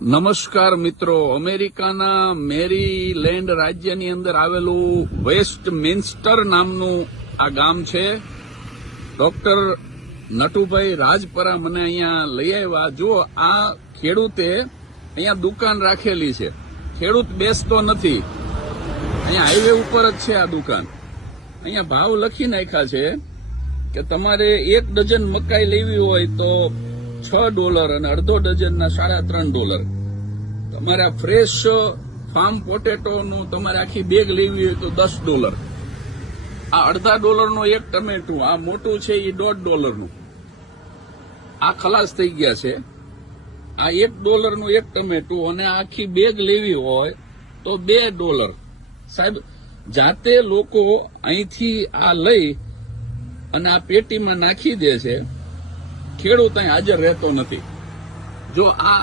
નમસ્કાર મિત્રો, અમેરિકાના મેરીલેન્ડ રાજ્યની અંદર આવેલું વેસ્ટ મિન્સ્ટર નામનું આ ગામ છે. ડોક્ટર નટુભાઈ રાજપરા મને અહીંયા લઈ આવ્યા. જો આ ખેડૂતે અહીંયા દુકાન રાખેલી છે. ખેડૂત બેસતો નથી. અહીંયા હાઈવે ઉપર જ છે આ દુકાન. અહીંયા ભાવ લખી નાખ્યા છે કે તમારે એક ડઝન મકાઈ લેવી હોય તો છ ડોલર અને અડધો ડઝનના સાડા ત્રણ ડોલર. તમારે ફ્રેશ ફાર્મ પોટેટોનું તમારે આખી બેગ લેવી હોય તો દસ ડોલર. આ અડધા ડોલરનું એક ટમેટું, આ મોટું છે એ દોઢ ડોલરનું. આ ખલાસ થઈ ગયા છે. આ એક ડોલરનું એક ટમેટું અને આખી બેગ લેવી હોય તો બે ડોલર. સાહેબ, જાતે લોકો અહીંથી આ લઈ અને આ પેટીમાં નાખી દે છે. ખેડૂત અહીં હાજર રહેતો નથી. જો આ